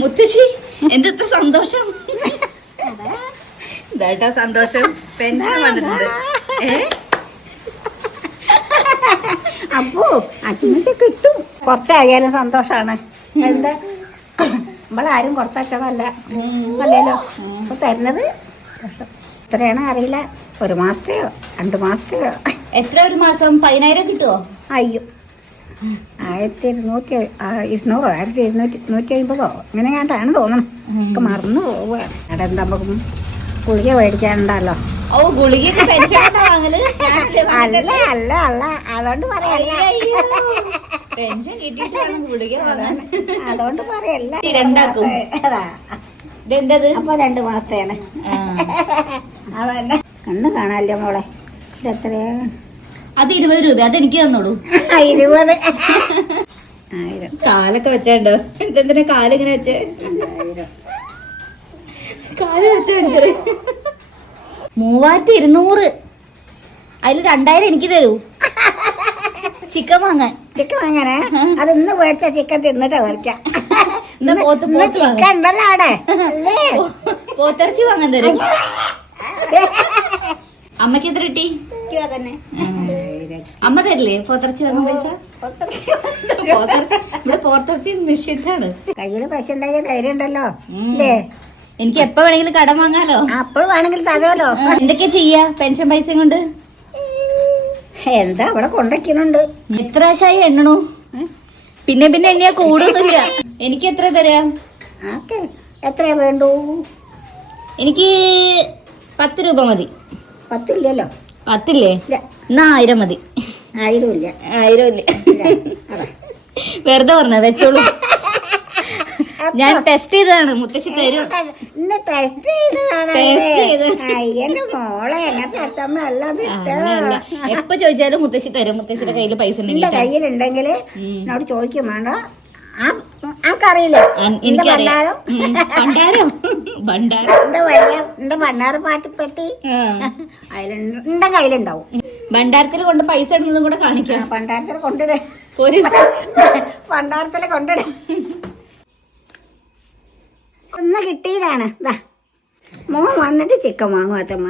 മുത്തശ്ശി എന്തെത്ര സന്തോഷം. ഇതായിട്ടാ സന്തോഷം. പെൻഷൻ വന്നിട്ടുണ്ട്. അപ്പോ അച്ഛനൊക്കെ കിട്ടും. കുറച്ചായാലും സന്തോഷാണ്. എന്താ നമ്മളാരും കുറച്ചല്ല അല്ലല്ലോ. അപ്പൊ തരുന്നത് എത്രയാണോ അറിയില്ല. 1 മാസത്തെയോ 2 മാസത്തെയോ. എത്ര ഒരു മാസം? 10,000 കിട്ടുമോ? അയ്യോ, 1200 150 ഇങ്ങനെ കണ്ടാണ് തോന്നണം. ഒക്കെ മറന്നു പോവുക. അവിടെ എന്താ നമുക്ക് ഗുളിക മേടിക്കാനുണ്ടല്ലോ. ഓ, ഗുളിക പെൻഷൻ വാങ്ങല്? അല്ല അല്ല അല്ല, അതുകൊണ്ട് പറയല്ല. പെൻഷൻ കിട്ടിയിട്ട് വേണം ഗുളിക വാങ്ങാൻ. അതുകൊണ്ട് പറയല്ല. രണ്ടാക്കും ഇതെന്തത്? അപ്പൊ 2 മാസത്തെയാണ്. അതന്നെ. കണ്ണ് കാണാല്ലോ മോളെ. ഇതെത്രയാ? അത് 20 രൂപ. അതെനിക്ക് തന്നോളൂ. 20. 1000. കാലൊക്കെ വെച്ചോ. എന്തിനാ കാലിങ്ങനെ വെച്ചേ? കാല് വെച്ചോ. 3200. അതിൽ 2000 എനിക്ക് തരൂ. ചിക്കൻ വാങ്ങാൻ. ചിക്കൻ വാങ്ങാനേ? അത് ഇന്ന് മേടിച്ച ചിക്കൻ തിന്നിട്ടാ മേടിക്കാം. ചിക്കൻ ഉണ്ടല്ലോ അവിടെ. പോത്തിറച്ചി വാങ്ങാൻ തരും. അമ്മക്ക് എത്ര കിട്ടി? തന്നെ അമ്മ തരില്ലേ പോത്തിറച്ചി വാങ്ങാൻ പൈസ? ഇവിടെ പോത്തിറച്ചി നിഷിദ്ധാണ്. കയ്യില് പൈസ ഉണ്ടാക്കിയ ധൈര്യം ഉണ്ടല്ലോ അല്ലേ? എനിക്ക് എപ്പോ വേണമെങ്കിലും കടം വാങ്ങാലോ. അപ്പോൾ വേണമെങ്കിൽ തരുമല്ലോ. എന്തൊക്കെ ചെയ്യാ പെൻഷൻ പൈസ കൊണ്ട്? എന്താ ഇവിടെ കൊണ്ടൊക്കെയുണ്ട്. എത്ര ആശായി എണ്ണണു? പിന്നെ എണ്ണിയാ കൂടുതലില്ല. എനിക്ക് എത്ര തരാം? എത്രയാ വേണ്ടു? എനിക്ക് 10 രൂപ മതി. 10 ഇല്ലല്ലോ. 10 ഇല്ലേ? എന്നാ 1000 മതി. 1000 ഇല്ല. 1000 ഇല്ല. വെറുതെ പറഞ്ഞ വെച്ചോളൂ. ഞാൻ ടെസ്റ്റ് ചെയ്തതാണ്. മുത്തശ്ശി തരും. ടെസ്റ്റ് ചെയ്തതാണ്. എന്റെ മോളെ എങ്ങനത്തെ അച്ഛമ്മ അല്ലാതെ എപ്പോ ചോദിച്ചാലും മുത്തശ്ശി തരും. മുത്തശ്ശിയുടെ കയ്യിൽ പൈസ എന്റെ കയ്യിലുണ്ടെങ്കിൽ എന്നോട് ചോദിക്കും വേണ്ട. ആൾക്കറിയില്ലേ എന്റെ ഭണ്ഡാരം? എന്റെ ഭണ്ഡാര പാട്ടിപ്പെട്ടി എന്റെ കയ്യിലുണ്ടാവും. ഭണ്ഡാരത്തിൽ കൊണ്ട് പൈസ ഇടുന്നതും കൂടെ കാണിക്കാം. ഭണ്ഡാരത്തിൽ കൊണ്ടിട. ഭണ്ഡാരത്തില് കൊണ്ടിട. ഒന്ന് കിട്ടിയതാണ്. മോൻ വന്നിട്ട് ചിക്കൻ വാങ്ങും അച്ഛമ്മ.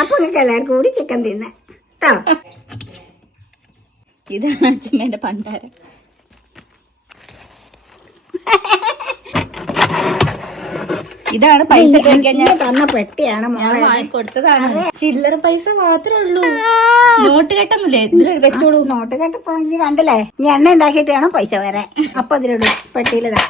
അപ്പൊ നിങ്ങൾക്ക് എല്ലാവർക്കും കൂടി ചിക്കൻ തിന്ന കേട്ടോ. ഇതാണ് അച്ഛമ്മേന്റെ ഭണ്ഡാരം. ഇതാണ് പൈസ ഞാൻ തന്ന പെട്ടിയാണ് കൊടുത്തതാണ്. ചില്ലറ പൈസ മാത്രമേ ഉള്ളൂ. നോട്ട് കെട്ടൊന്നുമില്ലേ? ഇതിൽ വെച്ചോളൂ. നോട്ട് കെട്ടപ്പോ കണ്ടില്ലേ? ഇനി എണ്ണ ഉണ്ടാക്കിയിട്ട് വേണം പൈസ വരാൻ. അപ്പൊ അതിലിടും പെട്ടിയിലിതാ.